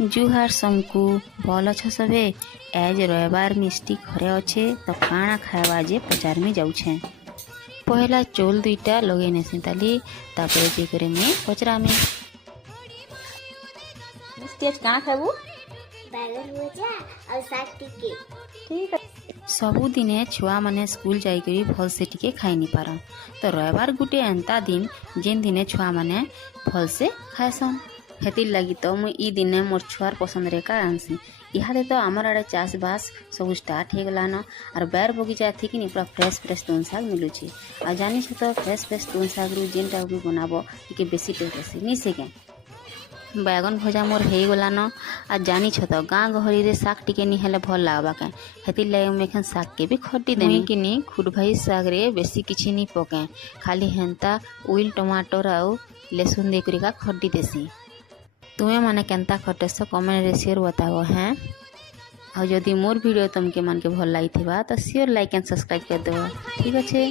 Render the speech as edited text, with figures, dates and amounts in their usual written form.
जुहार समकु भल अछ सबे। आज रविवार मिष्टी घरे अच्छे तो काଣା खावा जे पचारमी जाऊे। पहला चोल दुईटा लगे नेसी ताली तापर जे करे मैं पचरामी। मिष्टी आज काଣା खाबू? बैगन भुजा और साग टिके। ठीक है। सबु दिने छुआ माने स्कूल जाइकरी भल से टिके खाई नहीं पारन तो रविवार गुटे एंता दिन जेन दिने छुआ माने भल से खाएसन। हेतिर लगी तो मुई ई दिने मोर छुआर पसंद रे का आनसी। इहादे तो आमर आड़े चाष बास सब स्टार्ट हो गलान और बैर बगीचा थी कि पूरा फ्रेश तुन शाग मिलूची। आ जानी तो फ्रेश तुन शाग रु जेनटा भी बनाबो टिके बेसी टेस्ट आसी नी से के। बैगन भजा मोर हो गलान आ जानी तो गाँ गहरी रे शाग टिके नी हेले भल लागबा के। हेतिर लगे मुई एखन शाग के भी खट्टी देमी कि खुद भाई शाग रे बेसी किछि नी पके खाली हेंता उइल टमाटर आउ लहसुन देकरी का खट्टी देसी। तुम्हें माने केंता खटेस कमेंट रे शेयर बताओ हैं। और जदि मोर वीडियो तुमके मन के भल लगी तो शेयर लाइक एंड सब्सक्राइब कर दो। ठीक अच्छे।